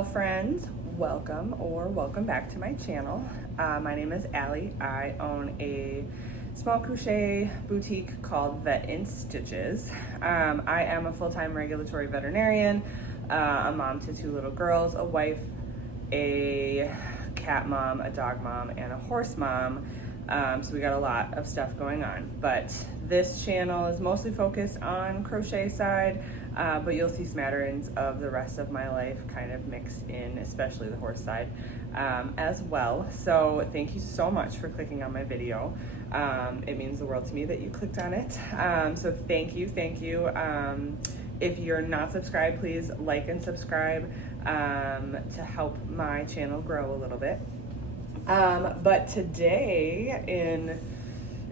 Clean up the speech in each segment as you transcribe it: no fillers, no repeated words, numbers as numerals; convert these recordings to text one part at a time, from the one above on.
Hello friends, welcome back to my channel. My name is Allie. I own a small crochet boutique called Vet in Stitches. I am a full-time regulatory veterinarian, a mom to 2 little girls, a wife, a cat mom, a dog mom, and a horse mom. So we got a lot of stuff going on, but this channel is mostly focused on crochet side, but you'll see smatterings of the rest of my life kind of mixed in, especially the horse side as well. So thank you so much for clicking on my video. It means the world to me that you clicked on it. So thank you. If you're not subscribed, please like and subscribe to help my channel grow a little bit. But today,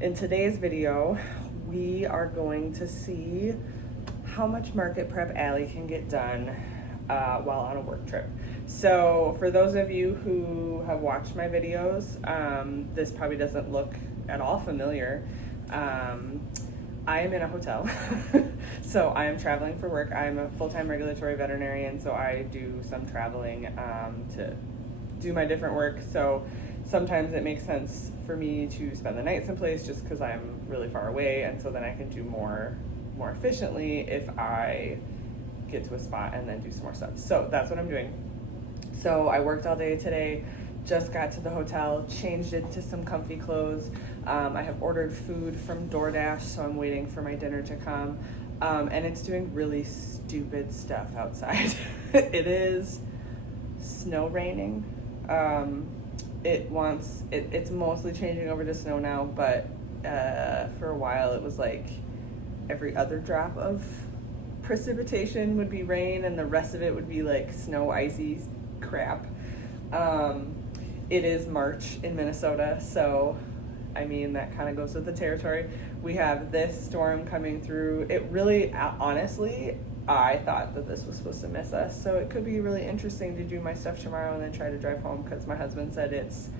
in today's video, we are going to see how much market prep Allie can get done while on a work trip. So for those of you who have watched my videos, this probably doesn't look at all familiar. I am in a hotel, so I am traveling for work. I'm a full-time regulatory veterinarian, so I do some traveling to do my different work. So sometimes it makes sense for me to spend the night someplace just because I'm really far away, and so then I can do more efficiently if I get to a spot and then do some more stuff. So that's what I'm doing. So I worked all day today, just got to the hotel, changed into some comfy clothes. I have ordered food from DoorDash, so I'm waiting for my dinner to come. And it's doing really stupid stuff outside. It is snow raining. It's mostly changing over to snow now, but for a while it was like every other drop of precipitation would be rain and the rest of it would be like snow, icy crap. It is March in Minnesota, so I mean that kind of goes with the territory. We have this storm coming through. It really, honestly, I thought that this was supposed to miss us, so it could be really interesting to do my stuff tomorrow and then try to drive home, because my husband said it's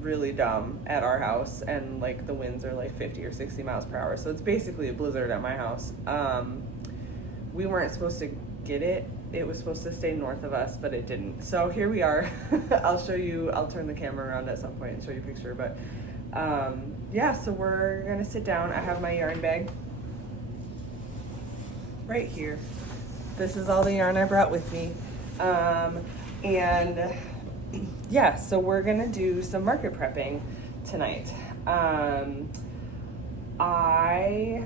really dumb at our house and like the winds are like 50 or 60 miles per hour, so it's basically a blizzard at my house. We weren't supposed to get it. It was supposed to stay north of us, but it didn't. So here we are. I'll turn the camera around at some point and show you a picture, but yeah, so we're gonna sit down. I have my yarn bag right here. This is all the yarn I brought with me. And yeah, so we're gonna do some market prepping tonight.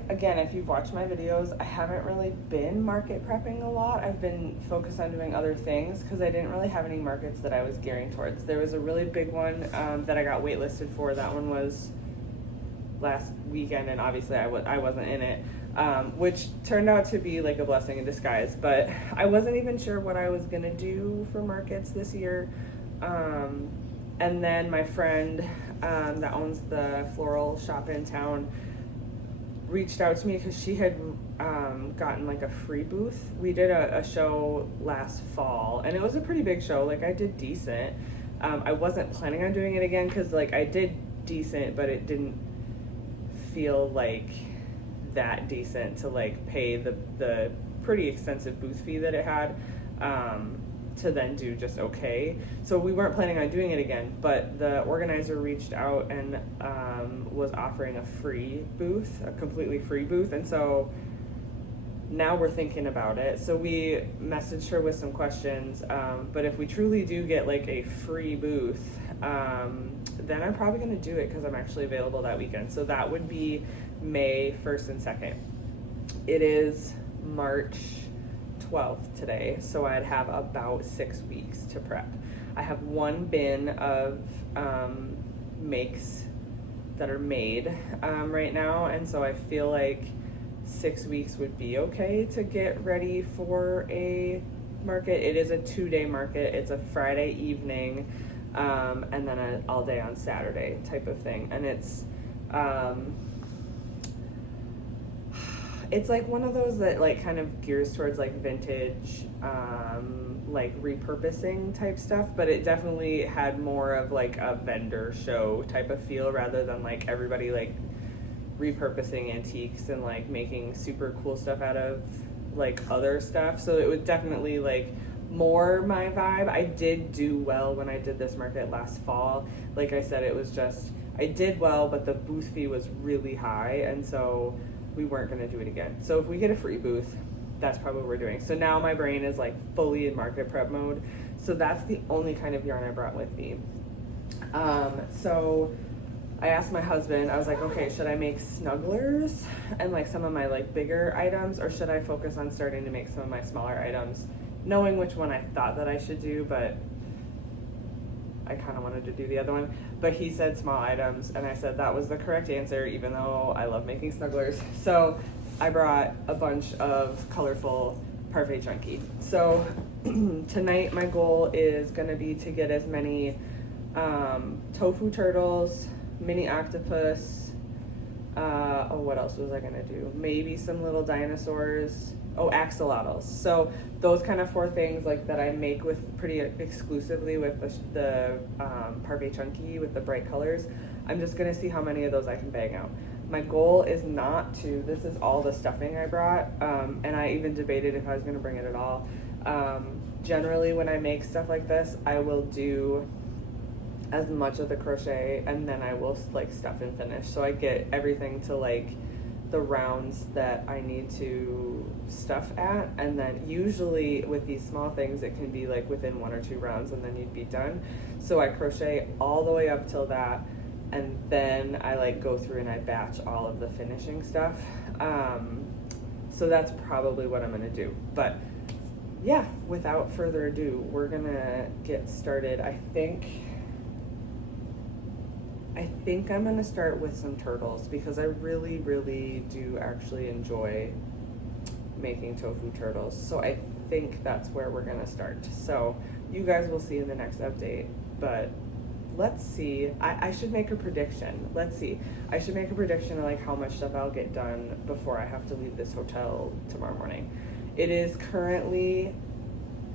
Again, if you've watched my videos, I haven't really been market prepping a lot. I've been focused on doing other things because I didn't really have any markets that I was gearing towards. There was a really big one that I got waitlisted for. That one was last weekend, and obviously I wasn't in it, which turned out to be like a blessing in disguise, but I wasn't even sure what I was gonna do for markets this year. And then my friend that owns the floral shop in town reached out to me because she had gotten like a free booth. We did a show last fall, and it was a pretty big show. Like, I did decent. I wasn't planning on doing it again because like I did decent, but it didn't feel like that decent to like pay the pretty extensive booth fee that it had to then do just okay. So we weren't planning on doing it again, but the organizer reached out and was offering a free booth, a completely free booth, and so now we're thinking about it. So we messaged her with some questions, but if we truly do get like a free booth, then I'm probably going to do it because I'm actually available that weekend. So that would be May 1st and 2nd. It is March 12th today, so I'd have about 6 weeks to prep. I have one bin of makes that are made right now, and so I feel like 6 weeks would be okay to get ready for a market. It is a 2-day market. It's a Friday evening and then an all day on Saturday type of thing, and it's like one of those that like kind of gears towards like vintage, like repurposing type stuff, but it definitely had more of like a vendor show type of feel rather than like everybody like repurposing antiques and like making super cool stuff out of like other stuff. So it would definitely like more my vibe. I did do well when I did this market last fall. Like I said, it was just, I did well, but the booth fee was really high, and so we weren't going to do it again. So if we get a free booth, that's probably what we're doing. So now my brain is like fully in market prep mode. So that's the only kind of yarn I brought with me. So I asked my husband, I was like, okay, should I make snugglers and like some of my like bigger items, or should I focus on starting to make some of my smaller items, knowing which one I thought that I should do, but I kind of wanted to do the other one. But he said small items, and I said that was the correct answer, even though I love making snugglers. So I brought a bunch of colorful parfait chunky. So tonight my goal is going to be to get as many tofu turtles, mini octopus, what else was I going to do? Maybe some little dinosaurs. Oh, axolotls. So those kind of 4 things like that I make with pretty exclusively with the parfait chunky with the bright colors. I'm just gonna see how many of those I can bang out. My goal is not to, this is all the stuffing I brought, and I even debated if I was gonna bring it at all. Generally when I make stuff like this, I will do as much of the crochet and then I will like stuff and finish. So I get everything to like the rounds that I need to stuff at, and then usually with these small things it can be like within 1 or 2 rounds and then you'd be done. So I crochet all the way up till that, and then I like go through and I batch all of the finishing stuff. So that's probably what I'm gonna do. But yeah, without further ado, we're gonna get started. I think I'm gonna start with some turtles because I really, really do actually enjoy making tofu turtles. So I think that's where we're gonna start. So you guys will see in the next update, but let's see. I should make a prediction. Let's see. I should make a prediction of like how much stuff I'll get done before I have to leave this hotel tomorrow morning. It is currently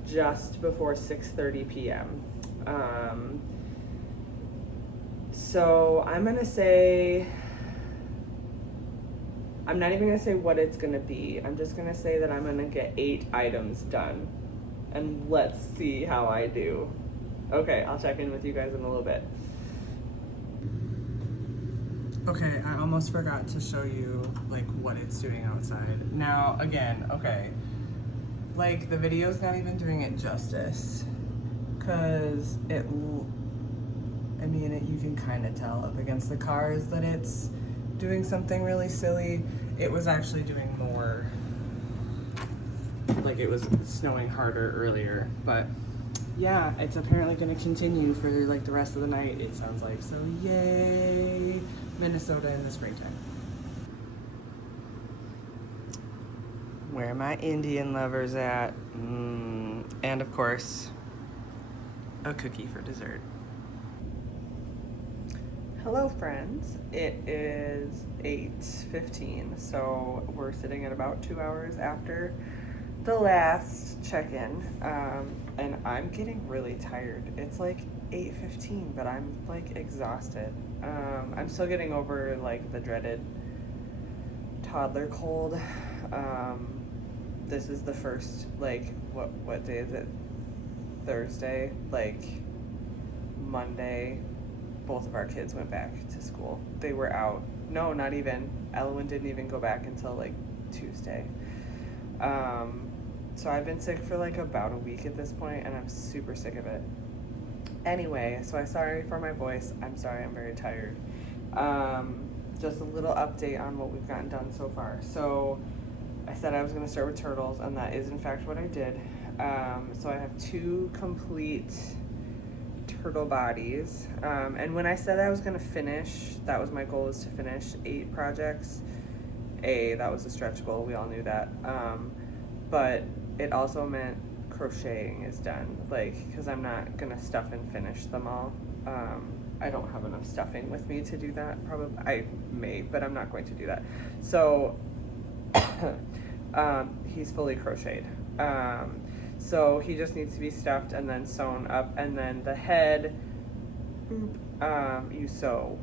just before 6:30 p.m. So I'm gonna say, I'm not even gonna say what it's gonna be. I'm just gonna say that I'm gonna get 8 items done, and let's see how I do. Okay, I'll check in with you guys in a little bit. Okay, I almost forgot to show you like what it's doing outside. Now, again, okay, like the video's not even doing it justice, cause you can kind of tell up against the cars that it's doing something really silly. It was actually doing more, like it was snowing harder earlier, but yeah, it's apparently going to continue for like the rest of the night, it sounds like. So yay, Minnesota in the springtime. Where are my Indian lovers at? And of course, a cookie for dessert. Hello friends, it is 8:15, so we're sitting at about 2 hours after the last check-in, and I'm getting really tired. It's like 8:15, but I'm like exhausted. I'm still getting over like the dreaded toddler cold. This is the first, like, what day is it? Thursday, like Monday, both of our kids went back to school. They were out. No, not even. Elwin didn't even go back until like Tuesday. So I've been sick for like about a week at this point, and I'm super sick of it. Anyway, so I'm sorry for my voice. I'm sorry, I'm very tired. Just a little update on what we've gotten done so far. So I said I was going to start with turtles, and that is in fact what I did. So I have 2 complete turtle bodies, and when I said I was going to finish, that was my goal, is to finish 8 projects. That was a stretch goal, we all knew that, but it also meant crocheting is done, like, because I'm not going to stuff and finish them all. I don't have enough stuffing with me to do that. Probably I may, but I'm not going to do that. So he's fully crocheted. So he just needs to be stuffed and then sewn up, and then the head, you sew,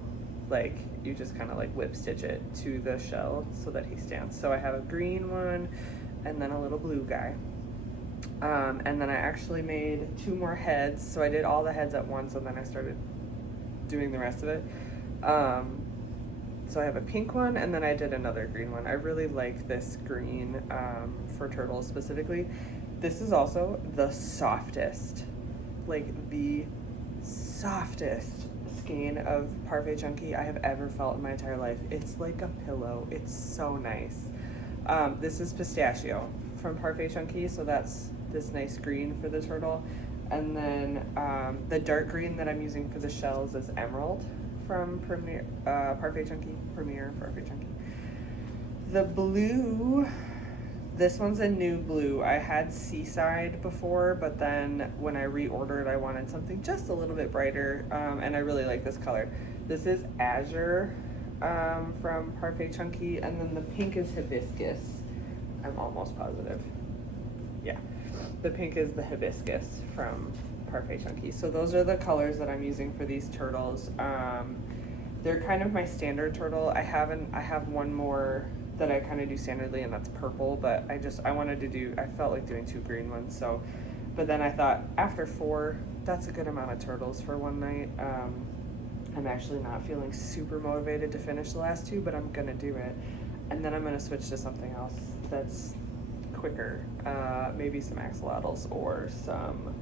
like you just kind of like whip stitch it to the shell so that he stands. So I have a green one and then a little blue guy. And then I actually made 2 more heads. So I did all the heads at once, and then I started doing the rest of it. So I have a pink one, and then I did another green one. I really like this green for turtles specifically. This is also the softest, like the softest skein of Parfait Chunky I have ever felt in my entire life. It's like a pillow. It's so nice. This is pistachio from Parfait Chunky, so that's this nice green for the turtle. And then the dark green that I'm using for the shells is emerald from Parfait Chunky. Parfait Chunky. The blue, this one's a new blue. I had Seaside before, but then when I reordered, I wanted something just a little bit brighter, and I really like this color. This is Azure from Parfait Chunky, and then the pink is Hibiscus. I'm almost positive. Yeah, the pink is the Hibiscus from Parfait Chunky. So those are the colors that I'm using for these turtles. They're kind of my standard turtle. I have one more that I kind of do standardly, and that's purple, but I felt like doing 2 green ones. So, but then I thought after 4, that's a good amount of turtles for one night. I'm actually not feeling super motivated to finish the last 2, but I'm gonna do it. And then I'm gonna switch to something else that's quicker, maybe some axolotls or some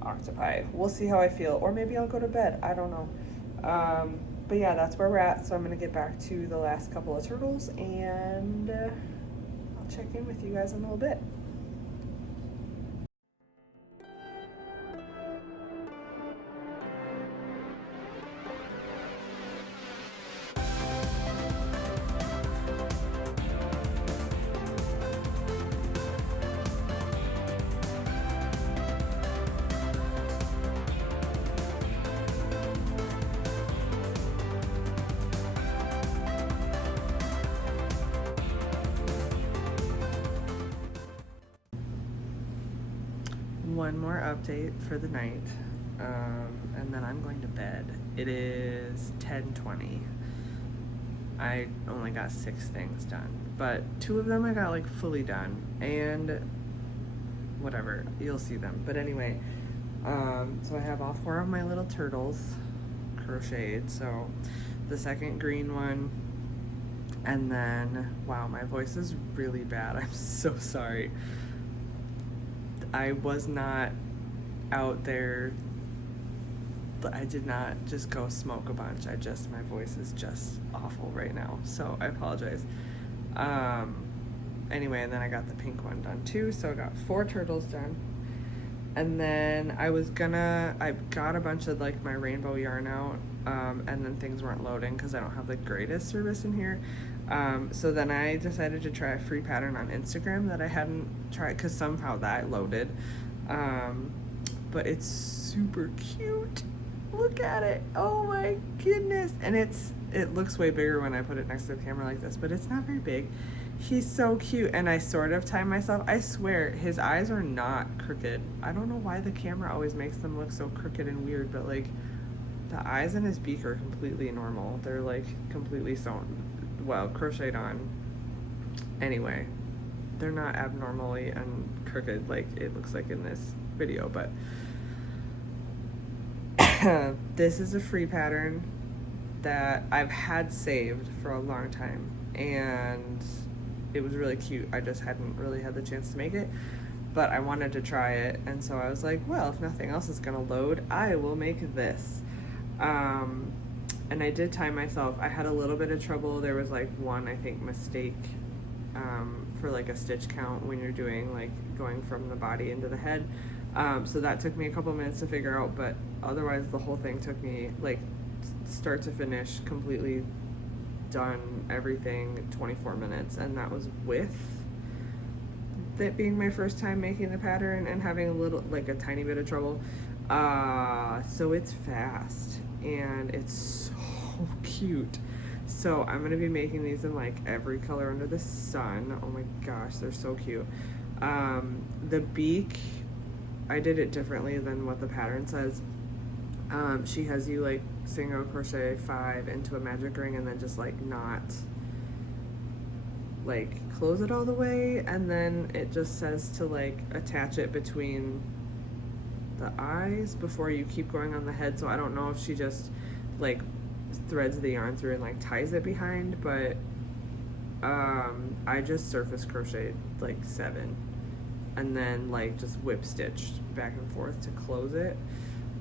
octopi. We'll see how I feel, or maybe I'll go to bed. I don't know. But yeah, that's where we're at. So I'm gonna get back to the last couple of turtles, and I'll check in with you guys in a little bit. One more update for the night, and then I'm going to bed. It is 10:20. I only got 6 things done, but 2 of them I got like fully done, and whatever, you'll see them. But anyway, so I have all 4 of my little turtles crocheted. So the second green one, and then, wow, my voice is really bad. I'm so sorry. I was not out there. I did not just go smoke a bunch. My voice is just awful right now. So I apologize. Anyway, and then I got the pink one done too. So I got 4 turtles done. And then I got a bunch of like my rainbow yarn out. And then things weren't loading because I don't have the greatest service in here. So then I decided to try a free pattern on Instagram that I hadn't tried because somehow that loaded. But it's super cute. Look at it. Oh my goodness. And it looks way bigger when I put it next to the camera like this, but it's not very big. He's so cute, and I sort of timed myself. I swear, his eyes are not crooked. I don't know why the camera always makes them look so crooked and weird, but like the eyes in his beak are completely normal. They're like completely sewn, well, crocheted on. Anyway, they're not abnormally and crooked like it looks like in this video, but this is a free pattern that I've had saved for a long time, and it was really cute. I just hadn't really had the chance to make it, but I wanted to try it, and so I was like, well, if nothing else is gonna load, I will make this. And I did time myself. I had a little bit of trouble. There was like one, I think, mistake for like a stitch count when you're doing like going from the body into the head. So that took me a couple minutes to figure out, but otherwise the whole thing took me like start to finish, completely done everything, 24 minutes, and that was with it being my first time making the pattern and having a tiny bit of trouble. So it's fast and it's so cute. So I'm gonna be making these in like every color under the sun. Oh my gosh, they're so cute. The beak, I did it differently than what the pattern says. She has you like single crochet 5 into a magic ring and then just like knot like close it all the way, and then it just says to like attach it between the eyes before you keep going on the head. So I don't know if she just like threads the yarn through and like ties it behind, but I just surface crocheted like 7 and then like just whip stitched back and forth to close it.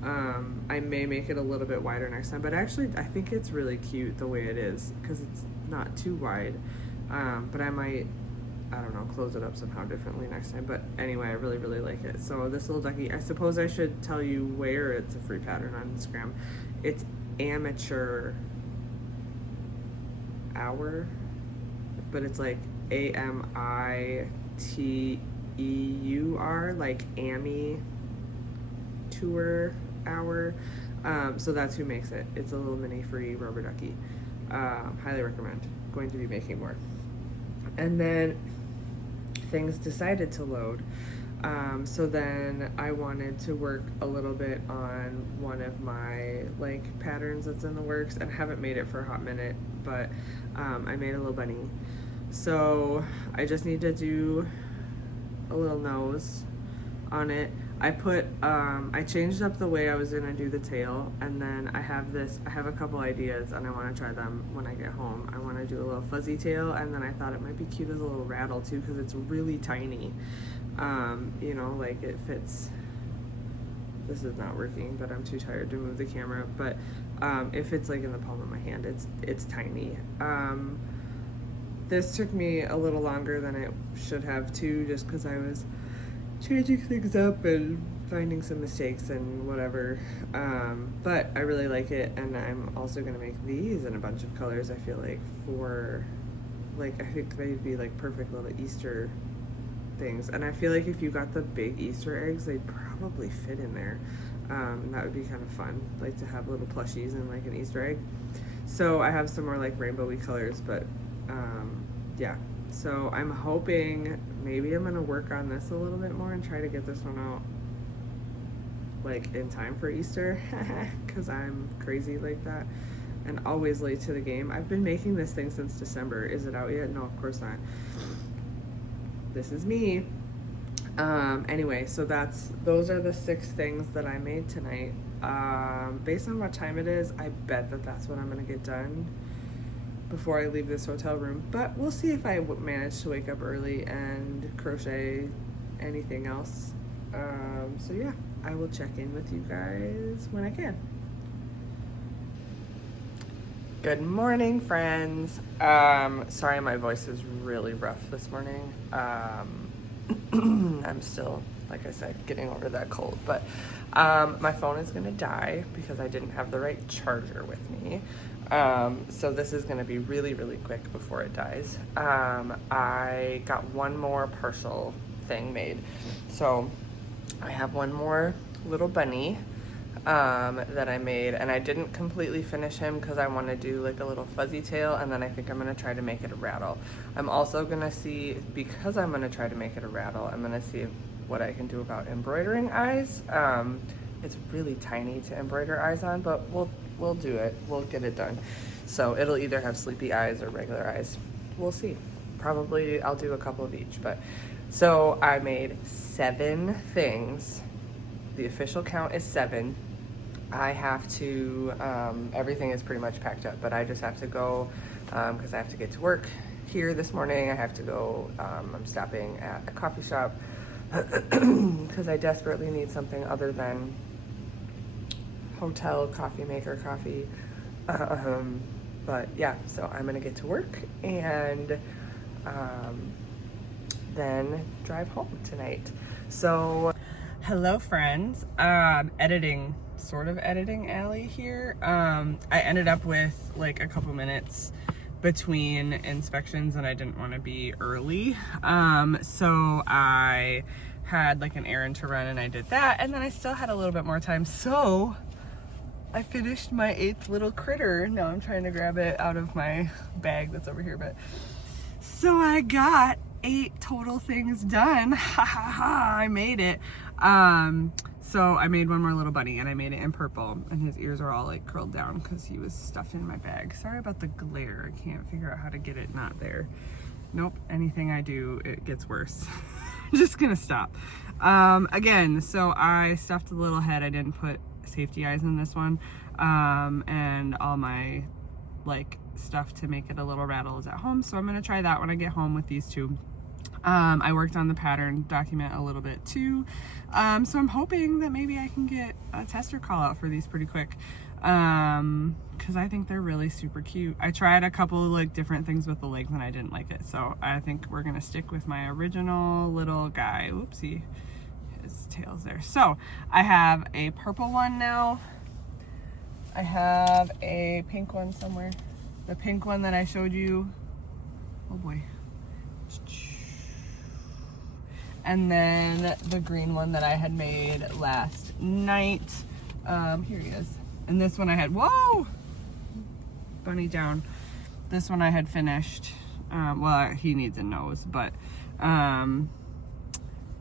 I may make it a little bit wider next time, but actually I think it's really cute the way it is because it's not too wide. But I might, I don't know, close it up somehow differently next time. But anyway, I really, really like it. So this little ducky, I suppose I should tell you where it's a free pattern on Instagram. It's Amateur Hour, but it's like AMITEUR, like Amy Tour Hour. So that's who makes it. It's a little mini free rubber ducky. Highly recommend. Going to be making more. And then things decided to load. So then I wanted to work a little bit on one of my like patterns that's in the works, and I haven't made it for a hot minute, but I made a little bunny. So I just need to do a little nose on it. I put, I changed up the way I was gonna do the tail, and then I have a couple ideas and I wanna try them when I get home. I wanna do a little fuzzy tail, and then I thought it might be cute as a little rattle too, because it's really tiny. You know, like it fits, this is not working, but I'm too tired to move the camera, but it fits like in the palm of my hand. It's tiny. This took me a little longer than it should have too, just because I was changing things up and finding some mistakes and whatever, but I really like it, and I'm also gonna make these in a bunch of colors. I feel like for like, I think they'd be like perfect little Easter things, and I feel like if you got the big Easter eggs, they'd probably fit in there, and that would be kind of fun, like to have little plushies and like an Easter egg. So I have some more like rainbowy colors, but yeah, so I'm hoping maybe I'm gonna work on this a little bit more and try to get this one out like in time for Easter, because I'm crazy like that and always late to the game. I've been making this thing since December. Is it out yet? No, of course not. This is me. Anyway, so those are the 6 things that I made tonight. Based on what time it is, I bet that that's what I'm gonna get done before I leave this hotel room, but we'll see if I manage to wake up early and crochet anything else. So yeah, I will check in with you guys when I can. Good morning, friends. Sorry, my voice is really rough this morning. I'm still, like I said, getting over that cold, but my phone is gonna die because I didn't have the right charger with me. So this is gonna be really, really quick before it dies. I got one more partial thing made. So I have one more little bunny that I made, and I didn't completely finish him because I want to do like a little fuzzy tail, and then I think I'm gonna try to make it a rattle. I'm also gonna see, because I'm gonna try to make it a rattle, I'm gonna see what I can do about embroidering eyes. It's really tiny to embroider eyes on, but we'll do it. We'll get it done. So it'll either have sleepy eyes or regular eyes. We'll see. Probably I'll do a couple of each, but so I made 7 things. The official count is 7. I have to, everything is pretty much packed up, but I just have to go, because I have to get to work here this morning. I have to go, I'm stopping at a coffee shop because I desperately need something other than hotel coffee maker coffee. But yeah, so I'm gonna get to work and then drive home tonight. So hello, friends. Sort of editing Allie here. I ended up with like a couple minutes between inspections and I didn't want to be early. So I had like an errand to run and I did that, and then I still had a little bit more time. So I finished my 8th little critter. Now I'm trying to grab it out of my bag that's over here, but so I got 8 total things done. Ha ha ha, I made it. So I made one more little bunny, and I made it in purple, and his ears are all like curled down because he was stuffed in my bag. Sorry about the glare. I can't figure out how to get it not there. Nope, anything I do, it gets worse. I'm just gonna stop. Again, so I stuffed the little head. I didn't put safety eyes in this one. And all my like stuff to make it a little rattle is at home. So I'm gonna try that when I get home with these two. I worked on the pattern document a little bit too. So I'm hoping that maybe I can get a tester call out for these pretty quick. Cause I think they're really super cute. I tried a couple of like different things with the legs and I didn't like it. So I think we're gonna stick with my original little guy. Oopsie, his tail's there. So I have a purple one now. I have a pink one somewhere. The pink one that I showed you. Oh boy. And then the green one that I had made last night. Here he is. And this one I had, whoa! Bunny down. This one I had finished. Well, he needs a nose, but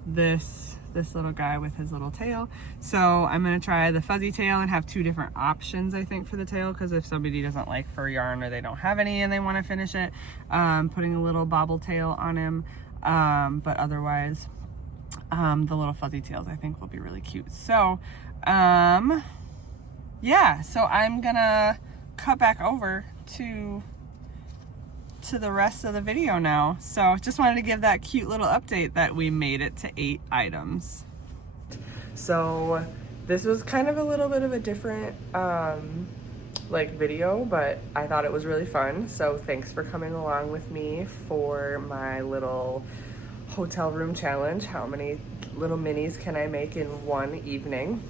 this little guy with his little tail. So I'm gonna try the fuzzy tail and have two different options, I think, for the tail, because if somebody doesn't like fur yarn or they don't have any and they want to finish it, putting a little bobble tail on him. But otherwise, the little fuzzy tails I think will be really cute. So, yeah, so I'm gonna cut back over to the rest of the video now. So just wanted to give that cute little update that we made it to 8 items. So this was kind of a little bit of a different like video, but I thought it was really fun. So thanks for coming along with me for my little hotel room challenge. How many little minis can I make in one evening?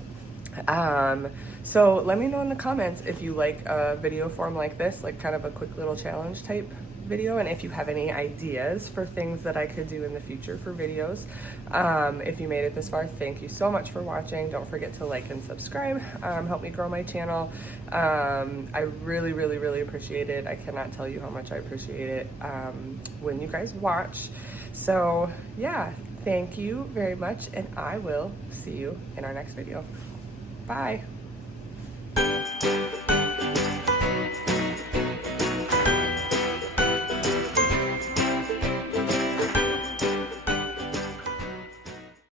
So let me know in the comments if you like a video form like this, like kind of a quick little challenge type video, and if you have any ideas for things that I could do in the future for videos. If you made it this far, thank you so much for watching. Don't forget to like and subscribe. Help me grow my channel. I really, really, really appreciate it. I cannot tell you how much I appreciate it when you guys watch. So yeah, thank you very much, and I will see you in our next video. Bye.